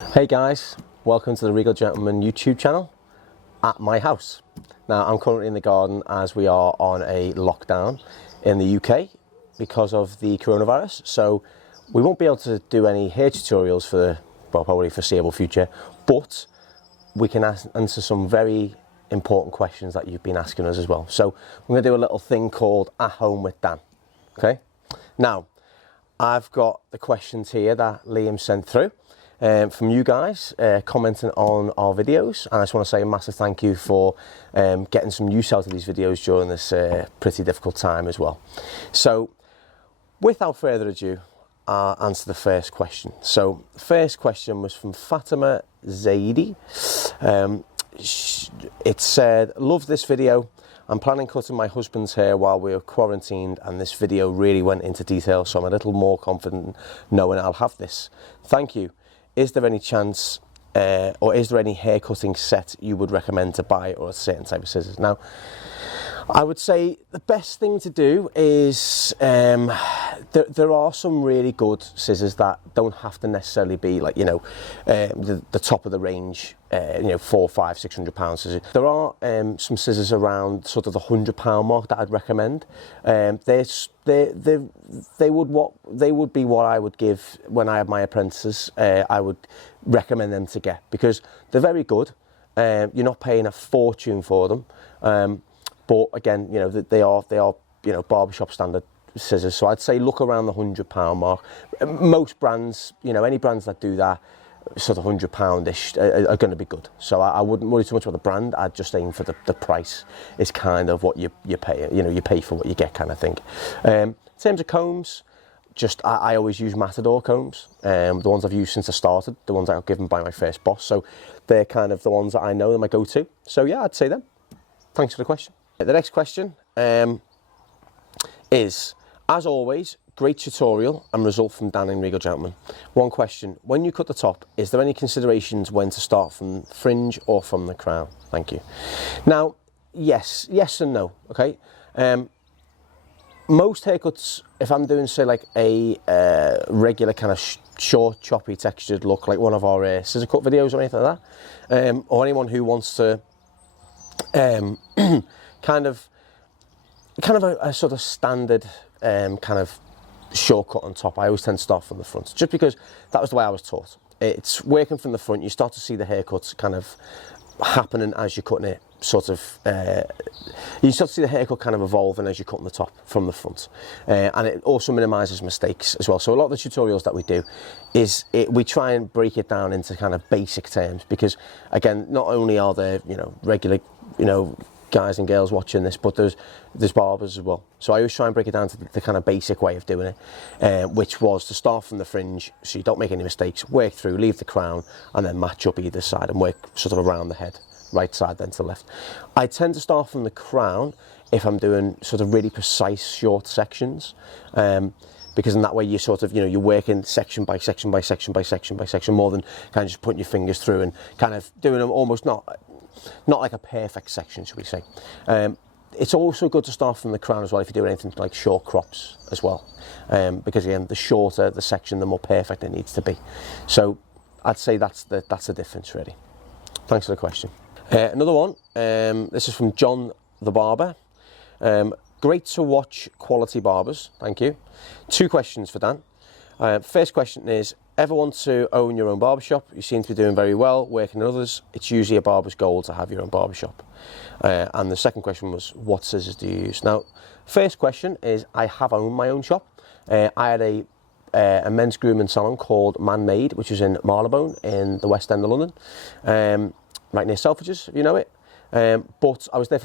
Hey guys, welcome to the Regal Gentleman YouTube channel at my house. Now I'm currently in the garden as we are on a lockdown in the UK because of the coronavirus, so we won't be able to do any hair tutorials for the probably foreseeable future, but we can answer some very important questions that you've been asking us as well. So we're going to do a little thing called At Home with Dan. Okay, now I've got the questions here that Liam sent through from you guys commenting on our videos, and I just want to say a massive thank you for getting some use out of these videos during this pretty difficult time as well. So without further ado, I'll answer the first question. So the first question was from Fatima Zaidi. It said, love this video. I'm planning cutting my husband's hair while we are quarantined, and this video really went into detail, so I'm a little more confident knowing I'll have this. Thank you. Is there any chance, or is there any hair cutting set you would recommend to buy, or a certain type of scissors? Now, I would say the best thing to do is, there are some really good scissors that don't have to necessarily be like, you know, the top of the range, you know, £400, £500, £600 scissors. There are some scissors around sort of the £100 mark that I'd recommend. They would be what I would give when I have my apprentices. I would recommend them to get, because they're very good. You're not paying a fortune for them. But again, you know, they are, you know, barbershop standard scissors. So I'd say look around the £100 mark. Most brands, you know, any brands that do that sort of £100-ish are going to be good. So I wouldn't worry too much about the brand. I'd just aim for the price is kind of what you pay. You know, you pay for what you get, kind of thing. In terms of combs, I always use Matador combs. The ones I've used since I started, the ones I got given by my first boss. So they're kind of the ones that I know, they're my go-to. So yeah, I'd say them. Thanks for the question. The next question is, as always, great tutorial and result from Dan and Regal Gentleman. One question, when you cut the top, is there any considerations when to start from fringe or from the crown? Thank you. Now, yes and no, okay? Most haircuts, if I'm doing, say, like a regular kind of short, choppy, textured look, like one of our scissor cut videos or anything like that, or anyone who wants to kind of a sort of standard kind of shortcut on top, I always tend to start from the front, just because that was the way I was taught. It's working from the front. You start to see the haircuts kind of happening as you're cutting it, sort of, you start to see the haircut kind of evolving as you're cutting the top from the front, and it also minimises mistakes as well. So a lot of the tutorials that we do is we try and break it down into kind of basic terms, because again, not only are there, you know, regular, you know, guys and girls watching this, but there's barbers as well. So I always try and break it down to the kind of basic way of doing it, which was to start from the fringe, so you don't make any mistakes, work through, leave the crown, and then match up either side and work sort of around the head, right side then to left. I tend to start from the crown if I'm doing sort of really precise short sections, because in that way you sort of, you know, you're working section by section by section by section by section, more than kind of just putting your fingers through and kind of doing them almost not like a perfect section, should we say. It's also good to start from the crown as well if you're doing anything like short crops as well, because again, the shorter the section, the more perfect it needs to be. So I'd say that's the difference, really. Thanks for the question. Another one, this is from John the Barber. Great to watch quality barbers, thank you. Two questions for Dan. First question is, ever want to own your own barbershop? You seem to be doing very well working in others. It's usually a barber's goal to have your own barbershop. And the second question was, what scissors do you use? Now, first question is, I have owned my own shop. I had a men's grooming salon called Man Made, which is in Marylebone in the West End of London, right near Selfridges, if you know it. But I was there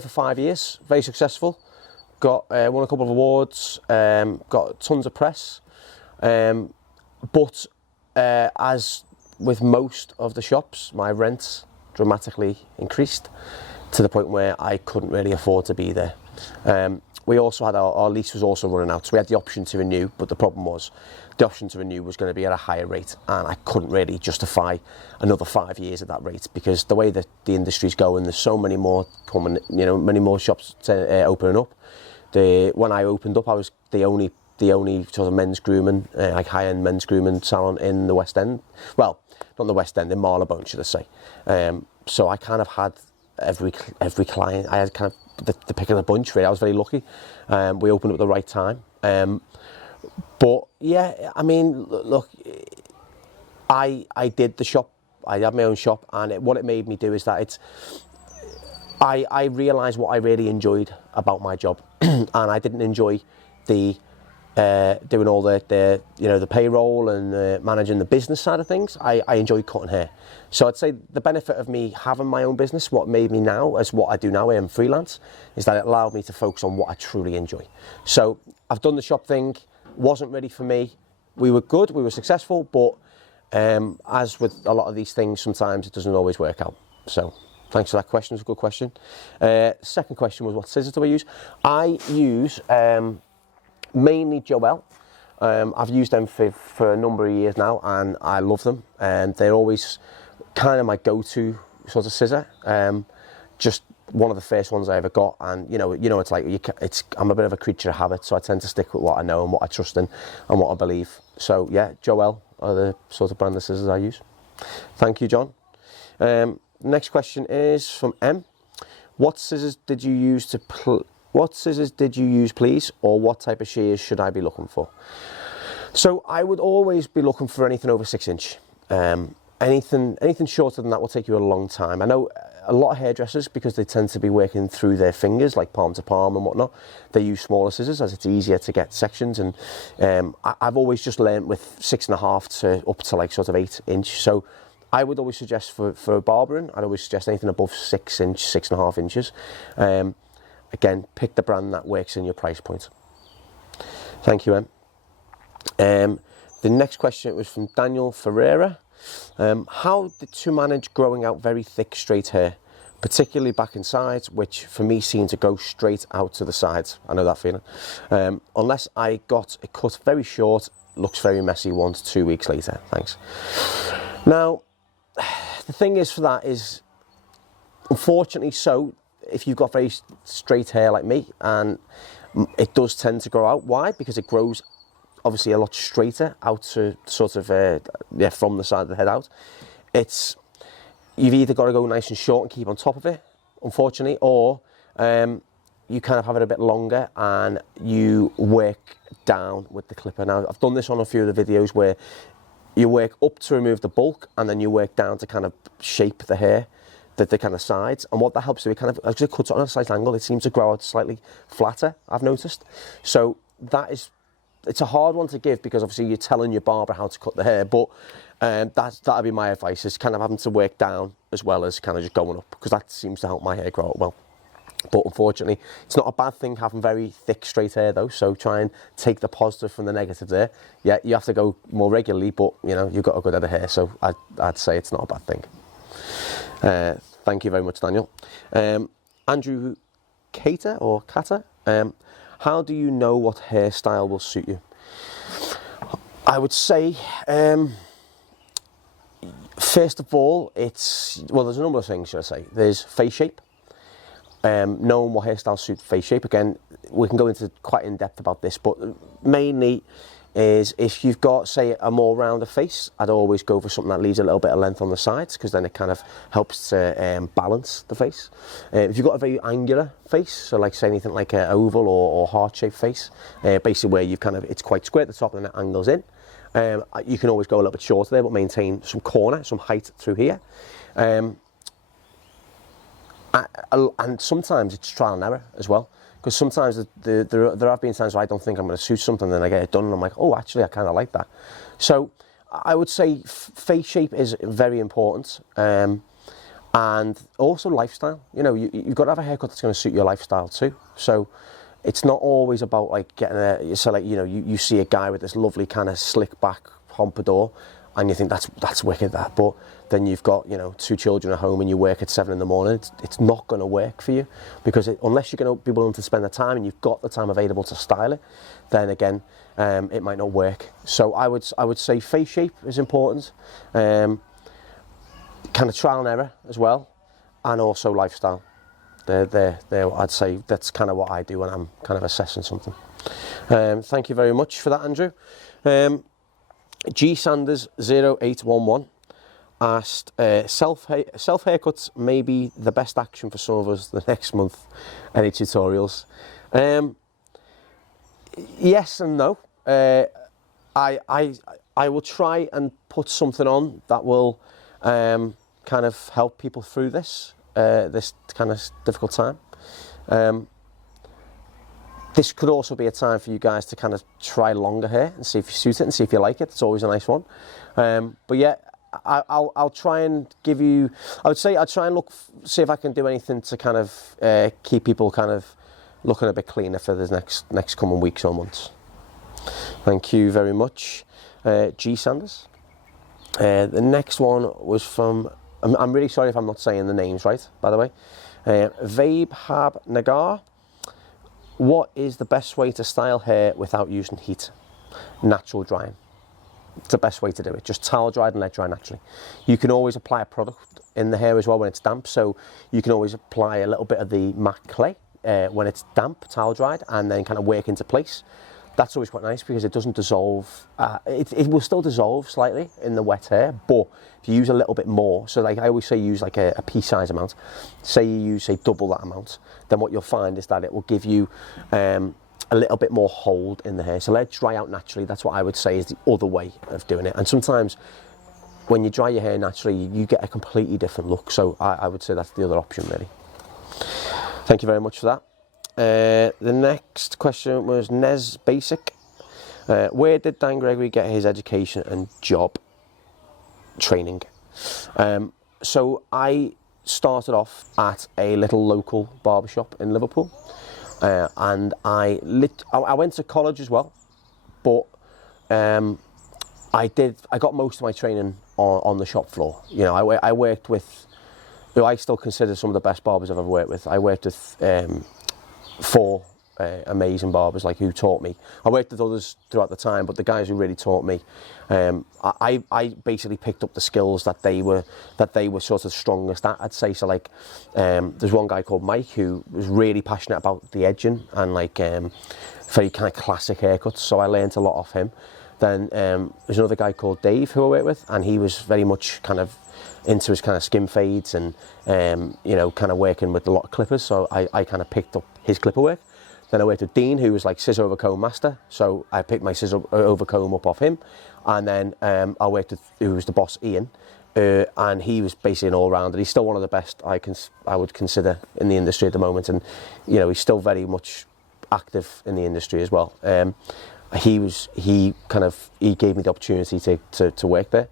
for 5 years, very successful. Won a couple of awards, got tons of press. But as with most of the shops, my rents dramatically increased to the point where I couldn't really afford to be there. We also had our lease was also running out, so we had the option to renew, but the problem was the option to renew was going to be at a higher rate, and I couldn't really justify another 5 years at that rate, because the way that the industry's going, there's so many more coming, you know, many more shops opening up. When I opened up, I was the only sort of men's grooming, like high-end men's grooming salon in the West End. Well, not the West End, in Marylebone, should I say. So I kind of had every client, I had kind of the pick of the bunch, really. I was very lucky. We opened up at the right time. But yeah, I mean, look, I did the shop. I had my own shop, and what it made me do is that I realised what I really enjoyed about my job, and I didn't enjoy the doing all the the payroll and managing the business side of things. I enjoyed cutting hair. So I'd say the benefit of me having my own business, what made me now, as what I do now, I am freelance, is that it allowed me to focus on what I truly enjoy. So I've done the shop thing, wasn't ready for me. We were good, we were successful, but as with a lot of these things, sometimes it doesn't always work out. So thanks for that question, it was a good question. Second question was, what scissors do I use? I use mainly Joel. I've used them for a number of years now, and I love them. They're always kind of my go-to sort of scissor. Just one of the first ones I ever got, and it's like I'm a bit of a creature of habit, so I tend to stick with what I know and what I trust in and what I believe. So yeah, Joel are the sort of brand of scissors I use. Thank you, John. Next question is from M. What scissors did you use please, or what type of shears should I be looking for? So I would always be looking for anything over 6 inch. Anything shorter than that will take you a long time. I know a lot of hairdressers, because they tend to be working through their fingers, like palm to palm and whatnot, they use smaller scissors as it's easier to get sections. And I've always just learned with 6.5 to up to like sort of 8 inch. So I would always suggest for barbering, I'd always suggest anything above 6 inch, 6.5 inches. Again, pick the brand that works in your price point. Thank you, Em. The next question was from Daniel Ferreira. How to manage growing out very thick straight hair, particularly back and sides, which for me seem to go straight out to the sides. I know that feeling. Unless I got it cut very short, looks very messy 1 to 2 weeks later. Thanks. Now, the thing is for that is, unfortunately, so if you've got very straight hair like me, and it does tend to grow out. Why? Because it grows obviously a lot straighter out to sort of from the side of the head out. You've either got to go nice and short and keep on top of it, unfortunately, or you kind of have it a bit longer and you work down with the clipper. Now, I've done this on a few of the videos where you work up to remove the bulk and then you work down to kind of shape the hair, the kind of sides, and what that helps do, it kind of actually cuts it on a slight angle. It seems to grow out slightly flatter, I've noticed. So it's a hard one to give, because obviously you're telling your barber how to cut the hair, but that'd be my advice, is kind of having to work down as well as kind of just going up, because that seems to help my hair grow out well. But unfortunately, it's not a bad thing having very thick straight hair though, so try and take the positive from the negative there. Yeah, you have to go more regularly, but you've got a good head of hair, so I'd say it's not a bad thing. Thank you very much, Daniel. Andrew Cater, how do you know what hairstyle will suit you? I would say, first of all, there's a number of things, should I say. There's face shape. Knowing what hairstyle suits face shape. Again, we can go into quite in depth about this, but mainly is if you've got, say, a more rounder face, I'd always go for something that leaves a little bit of length on the sides, because then it kind of helps to balance the face. If you've got a very angular face, so like say anything like an oval or heart-shaped face, basically where you've it's quite square at the top and then it angles in, you can always go a little bit shorter there, but maintain some corner, some height through here. And sometimes it's trial and error as well. Because sometimes there have been times where I don't think I'm going to suit something, then I get it done and I'm like, oh, actually, I kind of like that. So I would say face shape is very important, and also lifestyle. You've got to have a haircut that's going to suit your lifestyle too. So it's not always about like getting you see a guy with this lovely kind of slick back pompadour, and you think that's wicked, that, but then you've got 2 children at home and you work at 7 in the morning. It's not going to work for you, because unless you're going to be willing to spend the time and you've got the time available to style it, then again it might not work. So I would say face shape is important, kind of trial and error as well, and also lifestyle. I'd say that's kind of what I do when I'm kind of assessing something. Thank you very much for that, Andrew. G Sanders 0811. asked, self haircuts may be the best action for some of us the next month. Any tutorials? Yes and no. I will try and put something on that will kind of help people through this kind of difficult time. This could also be a time for you guys to kind of try longer hair and see if you suit it and see if you like it. It's always a nice one. But yeah, I'll try and give you, I would say I'll try and see if I can do anything to kind of keep people kind of looking a bit cleaner for the next coming weeks or months. Thank you very much, G Sanders. The next one was from, I'm really sorry if I'm not saying the names right, by the way. Vabe Nagar. What is the best way to style hair without using heat? Natural drying. It's the best way to do it. Just towel dried and let dry naturally. You can always apply a product in the hair as well when it's damp. So you can always apply a little bit of the MAC clay when it's damp, towel dried, and then kind of work into place. That's always quite nice because it doesn't dissolve. It will still dissolve slightly in the wet hair, but if you use a little bit more, so like I always say use like a pea size amount, say you use say double that amount, then what you'll find is that it will give you a little bit more hold in the hair. So let it dry out naturally. That's what I would say is the other way of doing it. And sometimes when you dry your hair naturally, you get a completely different look. So I would say that's the other option really. Thank you very much for that. The next question was Nez Basic. Where did Dan Gregory get his education and job training? So I started off at a little local barbershop in Liverpool, and I went to college as well, but I got most of my training on the shop floor. You know, I worked with who I still consider some of the best barbers I've ever worked with. I worked with 4 amazing barbers like who taught me. I worked with others throughout the time, but the guys who really taught me, I basically picked up the skills that they were sort of strongest at, I'd say. So like there's one guy called Mike who was really passionate about the edging and like very kind of classic haircuts, so I learned a lot off him. Then there's another guy called Dave who I worked with, and he was very much kind of into his kind of skin fades and you know, kind of working with a lot of clippers, so I kind of picked up his clipper work. Then I worked with Dean, who was like scissor over comb master, so I picked my scissor over comb up off him. And then I worked with who was the boss, Ian, and he was basically an all-rounder. He's still one of the best I would consider in the industry at the moment, and you know, he's still very much active in the industry as well. He gave me the opportunity to work there,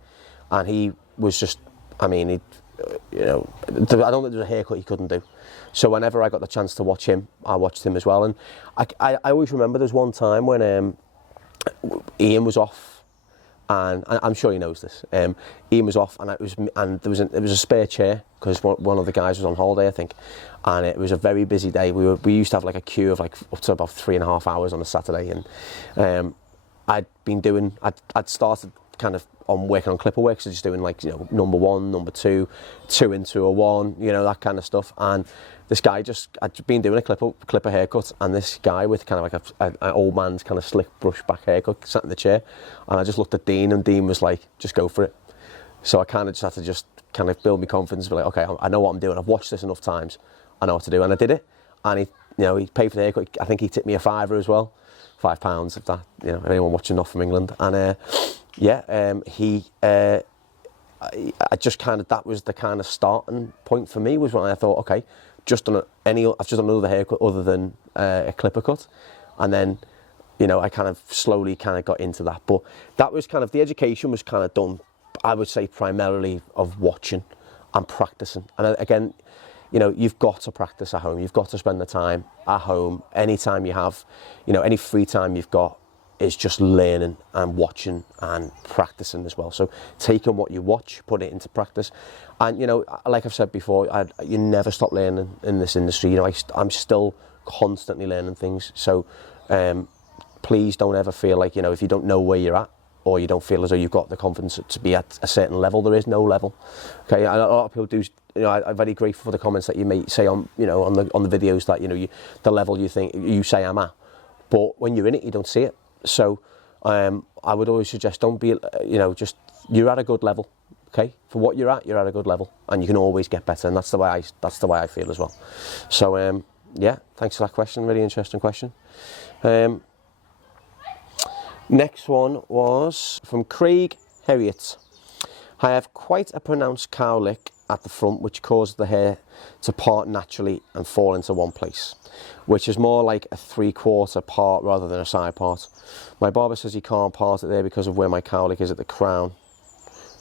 and he was just, I mean, you know, I don't think there's a haircut he couldn't do. So whenever I got the chance to watch him, I watched him as well. And I always remember there's one time when Ian was off, and I'm sure he knows this. Ian was off, and there was a spare chair because one of the guys was on holiday, I think, and it was a very busy day. We used to have like a queue of like up to about 3.5 hours on a Saturday, and I'd started kind of on working on clipper work, so just doing like, you know, number 1, number 2, 2 into a 1, you know, that kind of stuff. And this guy I'd been doing a clipper haircut, and this guy with kind of like an old man's kind of slick brush back haircut sat in the chair, and I just looked at Dean, and Dean was like, just go for it. So I kind of just had to just kind of build my confidence, be like, okay, I know what I'm doing, I've watched this enough times, I know what to do, and I did it. And he paid for the haircut. I think he tipped me a £5 as well, £5 if that, you know, if anyone watching not from England. And I just kind of, that was the kind of starting point for me, was when I thought, okay, I've just done another haircut other than a clipper cut. And then, you know, I kind of slowly kind of got into that. But that was kind of, the education was kind of done, I would say, primarily of watching and practicing. And again, you know, you've got to practice at home. You've got to spend the time at home. Any time you have, you know, any free time you've got is just learning and watching and practicing as well. So taking what you watch, put it into practice. And, you know, like I've said before, you never stop learning in this industry. You know, I'm still constantly learning things. So please don't ever feel like, you know, if you don't know where you're at, or you don't feel as though you've got the confidence to be at a certain level. There is no level. Okay, and a lot of people do. You know, I'm very grateful for the comments that you may say on, you know, on the videos, that, you know, the level you say I'm at, but when you're in it, you don't see it. So I would always suggest, don't be, you know, just, you're at a good level. Okay, for what you're at a good level, and you can always get better, and that's the way I feel as well. So yeah, thanks for that question. Really interesting question. Next one was from Craig Harriet. I have quite a pronounced cowlick at the front, which causes the hair to part naturally and fall into one place, which is more like a 3/4 part rather than a side part. My barber says he can't part it there because of where my cowlick is at the crown.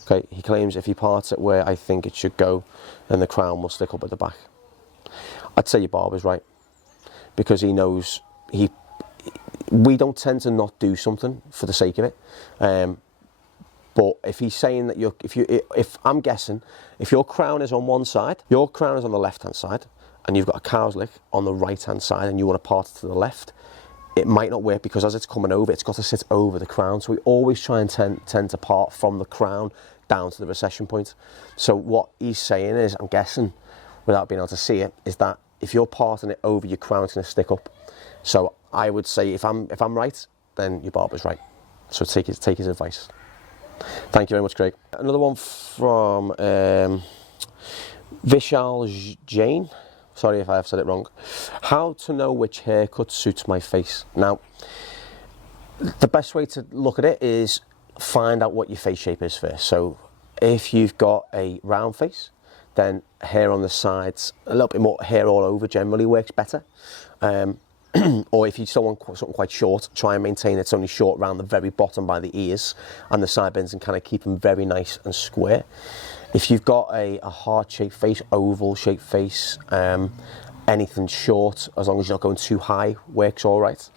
Okay, he claims if he parts it where I think it should go, then the crown will stick up at the back. I'd say your barber's right, because he knows we don't tend to not do something for the sake of it. But if he's saying that if I'm guessing, if your crown is on one side, your crown is on the left-hand side, and you've got a cowlick on the right-hand side, and you want to part it to the left, it might not work, because as it's coming over, it's got to sit over the crown. So we always try and tend to part from the crown down to the recession point. So what he's saying is, I'm guessing, without being able to see it, is that if you're parting it over, your crown's going to stick up. So I would say, if I'm right, then your barber's right. So take his advice. Thank you very much, Craig. Another one from Vishal Jain. Sorry if I have said it wrong. How to know which haircut suits my face? Now, the best way to look at it is find out what your face shape is first. So if you've got a round face, then hair on the sides, a little bit more hair all over generally works better. Or if you still want something quite short, try and maintain it's only short around the very bottom by the ears and the side bends, and kind of keep them very nice and square. If you've got a heart-shaped face, oval-shaped face, anything short, as long as you're not going too high, works all right.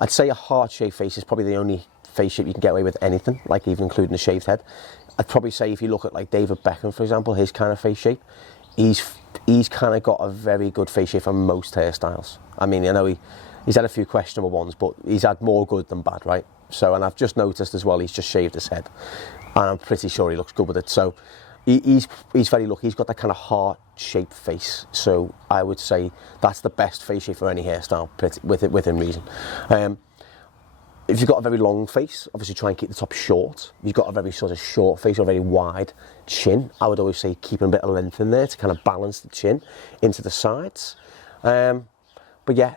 I'd say a heart-shaped face is probably the only face shape you can get away with anything, like even including a shaved head. I'd probably say if you look at like David Beckham, for example, his kind of face shape, he's kind of got a very good face shape for most hairstyles. I mean, I know he's had a few questionable ones, but he's had more good than bad, right? So, and I've just noticed as well, he's just shaved his head, and I'm pretty sure he looks good with it. So he's very lucky. He's got that kind of heart-shaped face. So I would say that's the best face shape for any hairstyle, within reason. If you've got a very long face, obviously try and keep the top short. If you've got a very sort of short face or a very wide chin, I would always say keep a bit of length in there to kind of balance the chin into the sides. But yeah,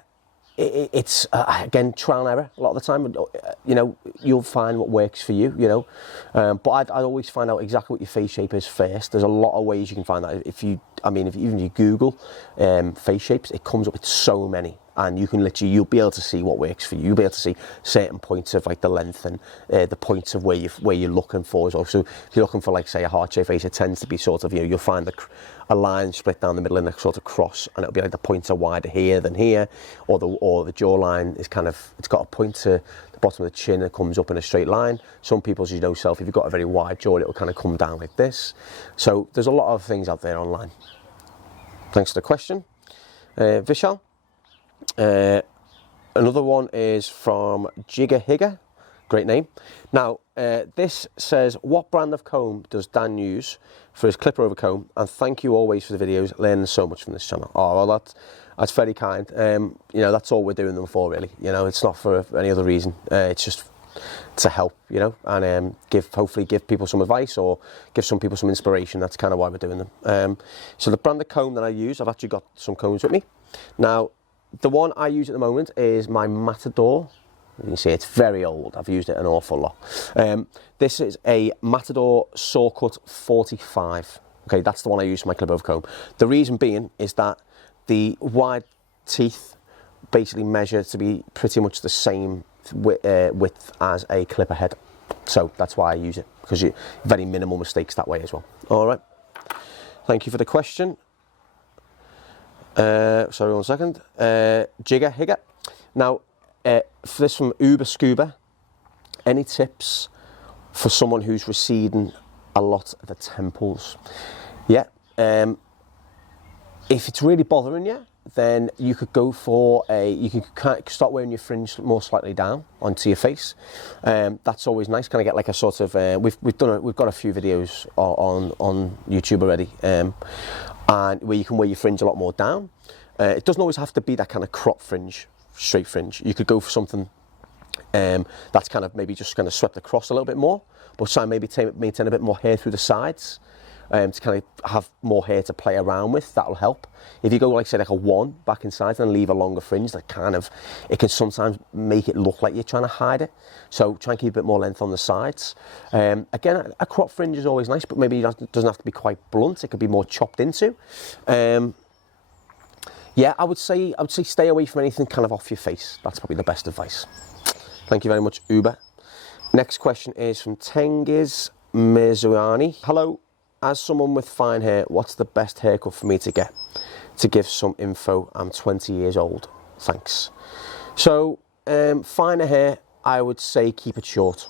it's again, trial and error a lot of the time. You know, you'll find what works for you, you know. But I'd always find out exactly what your face shape is first. There's a lot of ways you can find that. If even you Google face shapes, it comes up with so many. And you can you'll be able to see what works for you. You'll be able to see certain points of like the length and the points of where you're looking for as well. So if you're looking for, like, say, a heart-shaped face, it tends to be sort of, you know, you'll find a line split down the middle in a sort of cross, and it'll be like the points are wider here than here, or the jawline is kind of, it's got a point to the bottom of the chin that comes up in a straight line. Some people, as you know self, if you've got a very wide jaw, it'll kind of come down like this. So there's a lot of things out there online. Thanks for the question, Vishal. Another one is from Jigger Higger, great name. Now, this says, what brand of comb does Dan use for his clipper over comb? And thank you always for the videos, learning so much from this channel. Oh, well, that's very kind. You know, that's all we're doing them for, really. You know, it's not for any other reason. It's just to help, you know, and hopefully give people some advice or give some people some inspiration. That's kind of why we're doing them. So the brand of comb that I use, I've actually got some combs with me. Now, the one I use at the moment is my Matador. You can see it's very old. I've used it an awful lot. This is a Matador Saw Cut 45. Okay, that's the one I use for my clip over comb. The reason being is that the wide teeth basically measure to be pretty much the same width as a clipper head. So that's why I use it, because you very minimal mistakes that way as well. All right. Thank you for the question. Sorry, 1 second. Jigger Higger. Now, for this from Uber Scuba, any tips for someone who's receding a lot at the temples? Yeah. If it's really bothering you, then you could go for you can start wearing your fringe more slightly down onto your face. That's always nice. Kind of get like a sort of we've got a few videos on YouTube already, and where you can wear your fringe a lot more down. It doesn't always have to be that kind of crop fringe, straight fringe. You could go for something That's kind of maybe just kind of swept across a little bit more, but try and maybe maintain a bit more hair through the sides. To kind of have more hair to play around with, that'll help. If you go like say like a 1 back inside and leave a longer fringe, that kind of, it can sometimes make it look like you're trying to hide it. So try and keep a bit more length on the sides. Again, a crop fringe is always nice, but maybe it doesn't have to be quite blunt. It could be more chopped into. Yeah, I would say stay away from anything kind of off your face. That's probably the best advice. Thank you very much, Uber. Next question is from Tengiz Mizuani. Hello. As someone with fine hair, what's the best haircut for me to get? To give some info, I'm 20 years old. Thanks. So, finer hair, I would say keep it short.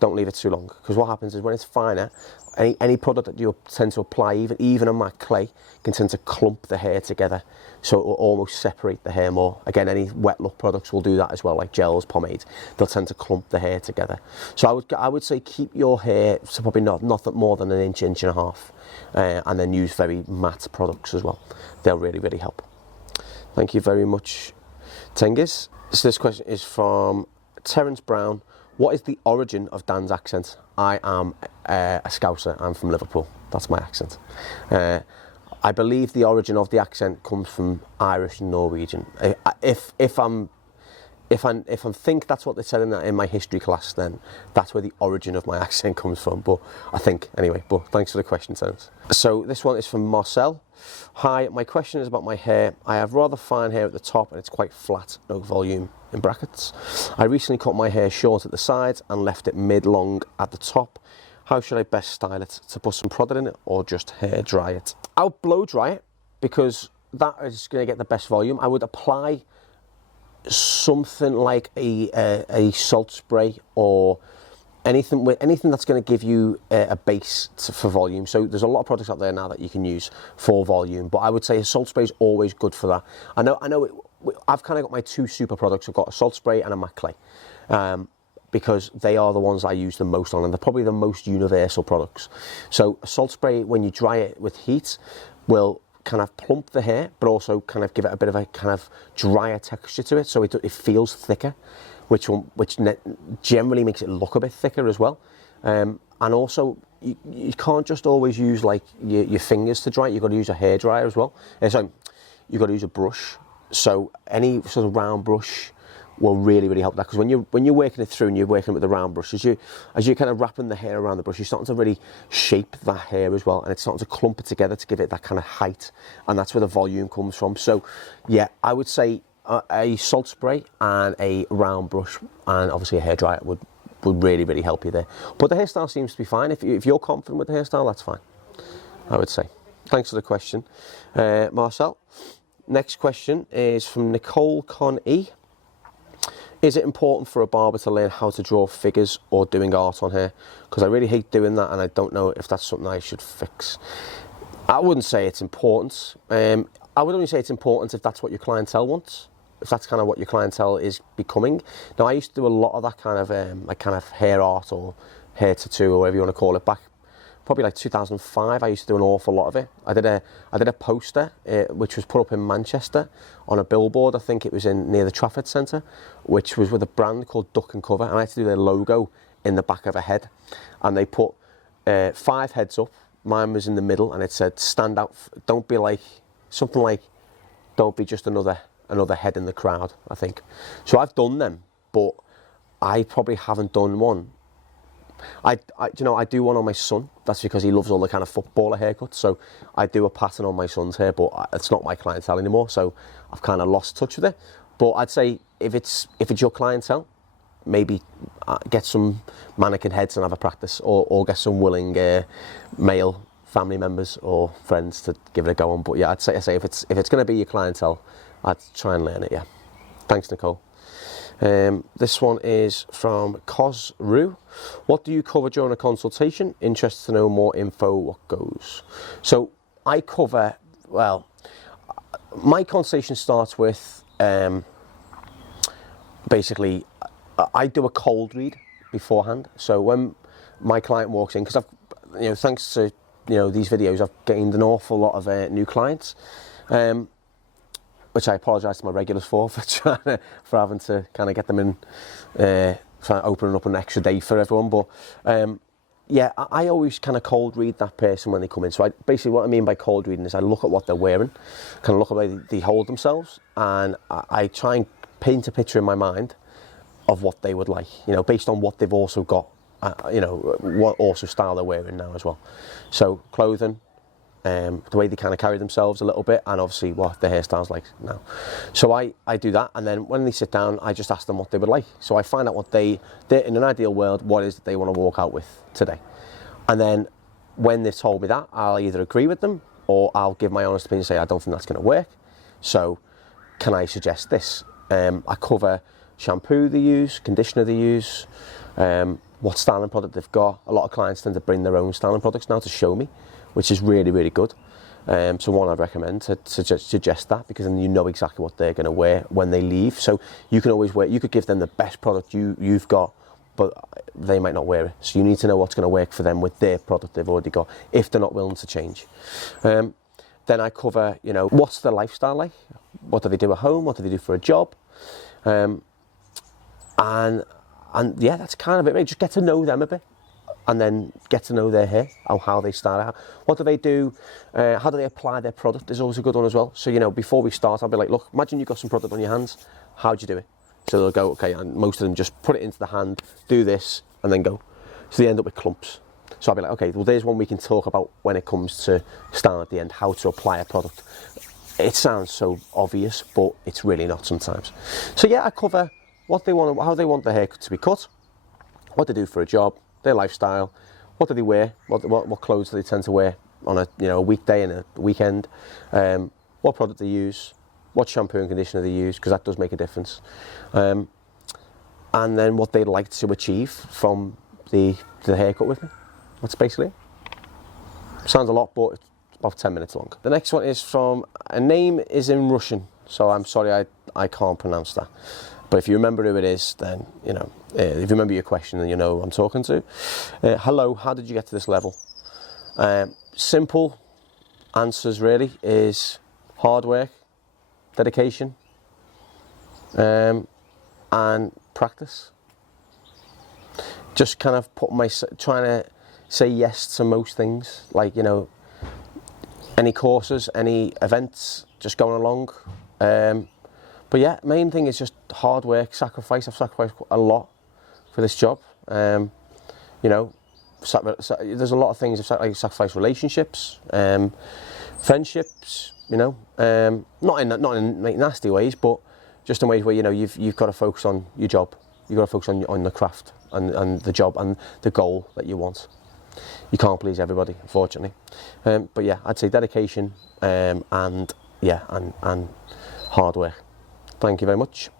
Don't leave it too long, because what happens is when it's finer, any product that you tend to apply, even on my clay, can tend to clump the hair together, so it will almost separate the hair more. Again, any wet look products will do that as well, like gels, pomades. They'll tend to clump the hair together. So I would say keep your hair to probably not more than an inch, inch and a half, and then use very matte products as well. They'll really, really help. Thank you very much, Tengiz. So this question is from Terence Brown. What is the origin of Dan's accent? I am a Scouser. I'm from Liverpool. That's my accent. I believe the origin of the accent comes from Irish and Norwegian. If I think that's what they said in my history class, then that's where the origin of my accent comes from. But I think anyway. But thanks for the question, Terence. So this one is from Marcel. Hi, my question is about my hair. I have rather fine hair at the top and it's quite flat, no volume in brackets. I recently cut my hair short at the sides and left it mid-long at the top. How should I best style it? To put some product in it or just hair dry it? I would blow dry it because that is going to get the best volume. I would apply something like a salt spray or anything that's going to give you a base for volume. So there's a lot of products out there now that you can use for volume, but I would say a salt spray is always good for that. I know I've kind of got my 2 super products. I've got a salt spray and a matte clay, because they are the ones I use the most on, and they're probably the most universal products. So a salt spray, when you dry it with heat, will kind of plump the hair, but also kind of give it a bit of a kind of drier texture to it, so it feels thicker, which generally makes it look a bit thicker as well. And also, you can't just always use like your fingers to dry it. You've got to use a hairdryer as well. So you've got to use a brush. So any sort of round brush will really, really help that, because when you're working it through and you're working with the round brush, as you're kind of wrapping the hair around the brush, you're starting to really shape that hair as well, and it's starting to clump it together to give it that kind of height, and that's where the volume comes from. So yeah, I would say a salt spray and a round brush, and obviously a hairdryer would really, really help you there. But the hairstyle seems to be fine. If you're confident with the hairstyle, that's fine, I would say. Thanks for the question, Marcel. Next question is from Nicole Con E. Is it important for a barber to learn how to draw figures or doing art on hair? Because I really hate doing that, and I don't know if that's something I should fix. I wouldn't say it's important. I would only say it's important if that's what your clientele wants. If that's kind of what your clientele is becoming. Now, I used to do a lot of that kind of hair art or hair tattoo or whatever you want to call it back. Probably like 2005, I used to do an awful lot of it. I did a poster which was put up in Manchester on a billboard. I think it was near the Trafford Centre, which was with a brand called Duck and Cover, and I had to do their logo in the back of a head. And they put 5 heads up. Mine was in the middle, and it said, "Stand out. Don't be like something like, don't be just another head in the crowd." I think. So I've done them, but I probably haven't done one. I do one on my son. That's because he loves all the kind of footballer haircuts. So I do a pattern on my son's hair, but it's not my clientele anymore. So I've kind of lost touch with it. But I'd say if it's your clientele, maybe get some mannequin heads and have a practice, or get some willing male family members or friends to give it a go on. But yeah, I'd say if it's going to be your clientele, I'd try and learn it. Yeah. Thanks, Nicole. This one is from Cosru. What do you cover during a consultation? Interested to know more info. What goes? So I cover, well, my consultation starts with basically I do a cold read beforehand. So when my client walks in, because I've, thanks to these videos, I've gained an awful lot of new clients. which I apologise to my regulars for having to kind of get them in, trying to open up an extra day for everyone. But yeah, I always kind of cold read that person when they come in. So basically what I mean by cold reading is I look at what they're wearing, kind of look at the way they hold themselves, and I try and paint a picture in my mind of what they would like, you know, based on what they've also got, you know, what also style they're wearing now as well. So clothing, the way they kind of carry themselves a little bit, and obviously what their hairstyle's like now. So I do that, and then when they sit down, I just ask them what they would like. So I find out what they're in an ideal world, what is it they want to walk out with today. And then when they've told me that, I'll either agree with them or I'll give my honest opinion and say, I don't think that's going to work. So can I suggest this? I cover shampoo they use, conditioner they use, what styling product they've got. A lot of clients tend to bring their own styling products now to show me, which is really, really good. So one, I'd recommend to suggest that, because then you know exactly what they're going to wear when they leave. So you can always wear, you could give them the best product you've got, but they might not wear it. So you need to know what's going to work for them with their product they've already got, if they're not willing to change. Then I cover, you know, what's their lifestyle like? What do they do at home? What do they do for a job? And yeah, that's kind of it. Just get to know them a bit, and then get to know their hair and how they style out. What do they do? How do they apply their product is always a good one as well. So, you know, before we start, I'll be like, look, imagine you've got some product on your hands. How do you do it? So they'll go, okay, and most of them just put it into the hand, do this, and then go. So they end up with clumps. So I'll be like, okay, well, there's one we can talk about when it comes to style at the end, how to apply a product. It sounds so obvious, but it's really not sometimes. So yeah, I cover what they want, how they want their hair to be cut, what they do for a job, their lifestyle, what do they wear, what clothes do they tend to wear on a weekday and a weekend, what product they use, what shampoo and conditioner they use, because that does make a difference, and then what they'd like to achieve from the haircut with me. That's basically it. Sounds a lot, but it's about 10 minutes long. The next one is from, a name is in Russian, so I'm sorry I can't pronounce that. But if you remember who it is, then, you know, if you remember your question, then you know who I'm talking to. Hello, how did you get to this level? Simple answers really is hard work, dedication, and practice. Just kind of trying to say yes to most things, like, you know, any courses, any events, just going along. But yeah, main thing is just hard work, sacrifice. I've sacrificed a lot for this job. You know, there's a lot of things. I've sacrificed relationships, friendships. You know, not in nasty ways, but just in ways where, you know, you've got to focus on your job. You've got to focus on the craft and the job and the goal that you want. You can't please everybody, unfortunately. But yeah, I'd say dedication and hard work. Thank you very much.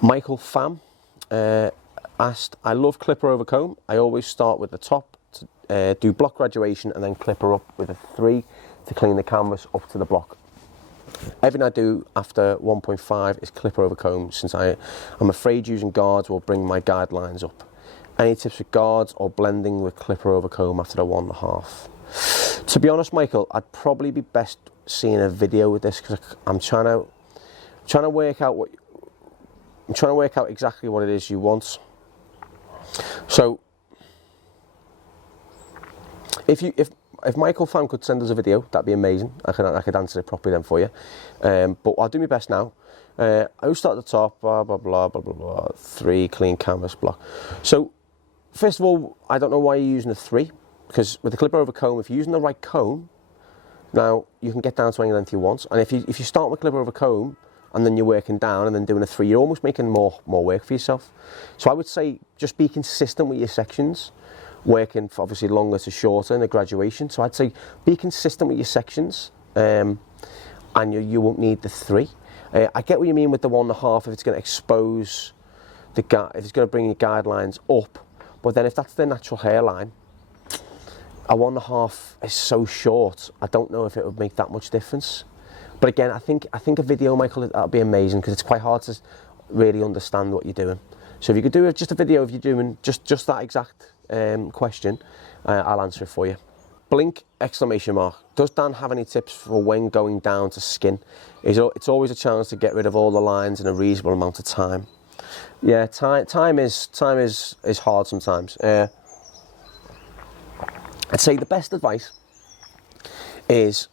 Michael Pham asked, I love clipper over comb. I always start with the top, do block graduation, and then clipper up with a 3 to clean the canvas up to the block. Everything I do after 1.5 is clipper over comb, since I'm afraid using guards will bring my guidelines up. Any tips with guards or blending with clipper over comb after the 1.5? To be honest, Michael, I'd probably be best seeing a video with this, because I'm trying to work out exactly what it is you want. So if Michael Pham could send us a video, that'd be amazing. I could answer it properly then for you. But I'll do my best now. I'll start at the top, blah blah blah blah blah blah. 3 clean canvas block. So first of all, I don't know why you're using a 3, because with the clipper over comb, if you're using the right comb, now you can get down to any length you want. And if you start with clipper over comb and then you're working down and then doing a 3, you're almost making more work for yourself. So I would say just be consistent with your sections, working for obviously longer to shorter in the graduation. So I'd say be consistent with your sections, and you won't need the 3. I get what you mean with the 1.5 if it's going to expose if it's going to bring your guidelines up. But then if that's their natural hairline, a 1.5 is so short, I don't know if it would make that much difference. But again, I think a video, Michael, that'd be amazing, because it's quite hard to really understand what you're doing. So if you could do just a video of you doing just that exact question, I'll answer it for you. Blink exclamation mark. Does Dan have any tips for when going down to skin? It's always a challenge to get rid of all the lines in a reasonable amount of time. Yeah, time is hard sometimes. I'd say the best advice is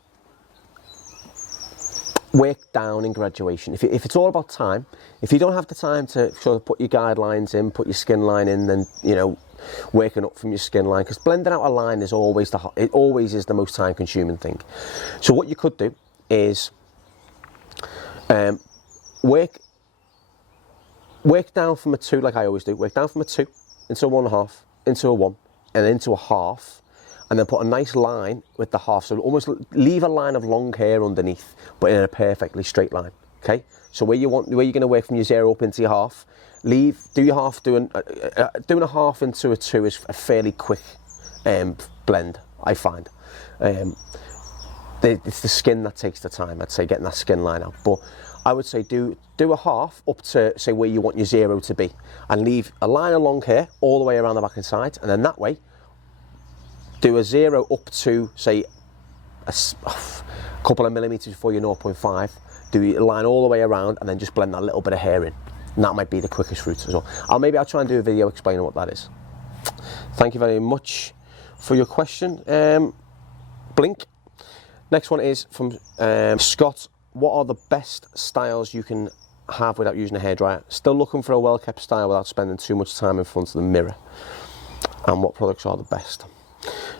work down in graduation. If it's all about time, if you don't have the time to sort of put your guidelines in, put your skin line in, then working up from your skin line, because blending out a line is always the most time consuming thing. So what you could do is work down from a 2, like I always do. Work down from a 2 into a 1.5, into a 1, and into a half, and then put a nice line with the half. So almost leave a line of long hair underneath, but in a perfectly straight line. Okay. So where you're going to work from your 0 up into your half, do your half. Doing a half into a 2 is a fairly quick blend, I find. It's the skin that takes the time. I'd say getting that skin line out, but I would say do a half up to, say, where you want your 0 to be, and leave a line of long hair all the way around the back and sides, and then that way do a 0 up to, say, a couple of millimeters before your 0.5, do a line all the way around, and then just blend that little bit of hair in. And that might be the quickest route as well. I'll try and do a video explaining what that is. Thank you very much for your question, Blink. Next one is from Scott. What are the best styles you can have without using a hairdryer? Still looking for a well-kept style without spending too much time in front of the mirror. And what products are the best?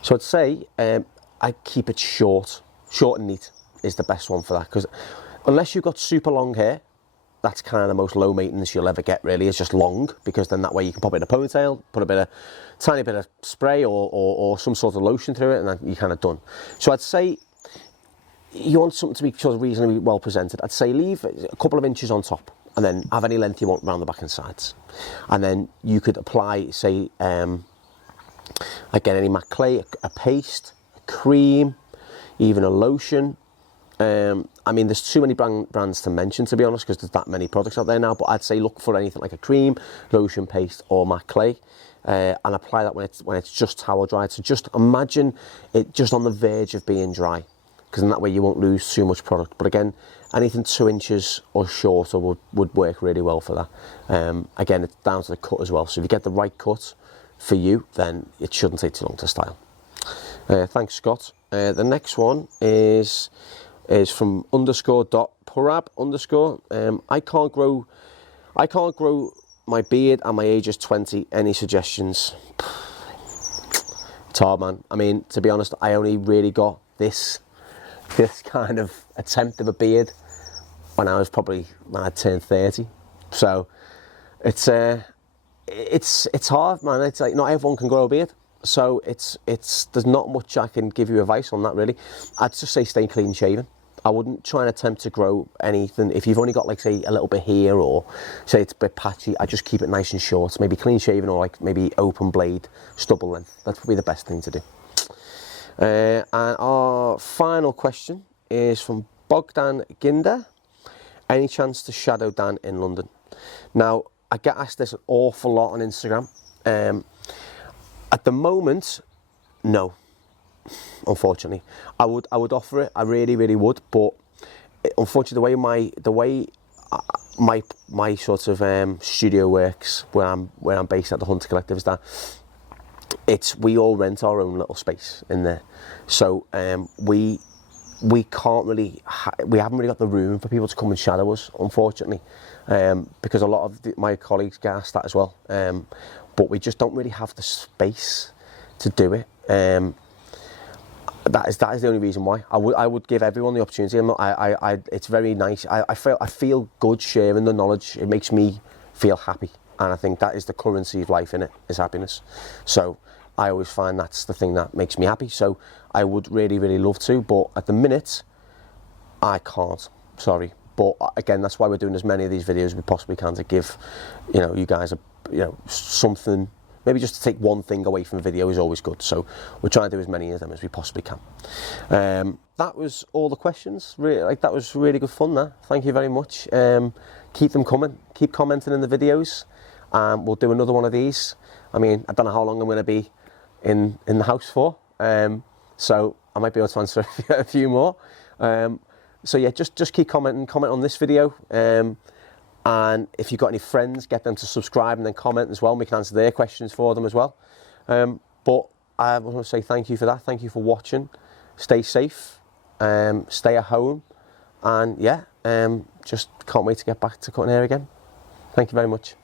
So I'd say I keep it short. Short and neat is the best one for that, because unless you've got super long hair, that's kind of the most low maintenance you'll ever get, really. It's just long, because then that way you can pop it in a ponytail, put tiny bit of spray or some sort of lotion through it, and then you're kind of done. So I'd say you want something to be sort of reasonably well presented. I'd say leave a couple of inches on top, and then have any length you want around the back and sides. And then you could apply, say, again, any matte clay, a paste, a cream, even a lotion. I mean, there's too many brands to mention, to be honest, because there's that many products out there now, but I'd say look for anything like a cream, lotion, paste, or matte clay, and apply that when it's just towel dried. So just imagine it just on the verge of being dry, because in that way you won't lose too much product. But again, anything 2 inches or shorter would work really well for that. Again, it's down to the cut as well. So if you get the right cut for you, then it shouldn't take too long to style. Thanks, Scott. The next one is from _.purab_. I can't grow my beard and my age is 20. Any suggestions? It's hard, man. I mean, to be honest, I only really got this kind of attempt of a beard when I turned 30. So it's hard, man. It's like not everyone can grow a beard. So there's not much I can give you advice on that, really. I'd just say stay clean shaven. I wouldn't try and attempt to grow anything. If you've only got, like, say, a little bit here, or say it's a bit patchy, I just keep it nice and short. Maybe clean shaven, or like maybe open blade, stubble length. That's probably the best thing to do. And our final question is from Bogdan Ginder. Any chance to shadow Dan in London? Now, I get asked this an awful lot on Instagram. At the moment, no. Unfortunately, I would offer it. I really, really would. But unfortunately, the way my sort of studio works, where I'm based at the Hunter Collective, is that we all rent our own little space in there. So we can't really we haven't really got the room for people to come and shadow us, unfortunately, because a lot of my colleagues get asked that as well. But we just don't really have the space to do it. That is the only reason why. I would give everyone the opportunity. It's very nice. I feel good sharing the knowledge. It makes me feel happy, and I think that is the currency of life, in it, is happiness. So I always find that's the thing that makes me happy. So I would really, really love to, but at the minute I can't. Sorry, but again, that's why we're doing as many of these videos as we possibly can, to give you guys something. Maybe just to take one thing away from the video is always good. So we're trying to do as many of them as we possibly can. That was all the questions. Really, that was really good fun there. Thank you very much. Keep them coming. Keep commenting in the videos. We'll do another one of these. I mean, I don't know how long I'm going to be in the house for. so I might be able to answer a few more. So yeah, just keep comment on this video. And if you've got any friends, get them to subscribe and then comment as well. And we can answer their questions for them as well. But I want to say thank you for that. Thank you for watching. Stay safe. Stay at home. And yeah, just can't wait to get back to cutting hair again. Thank you very much.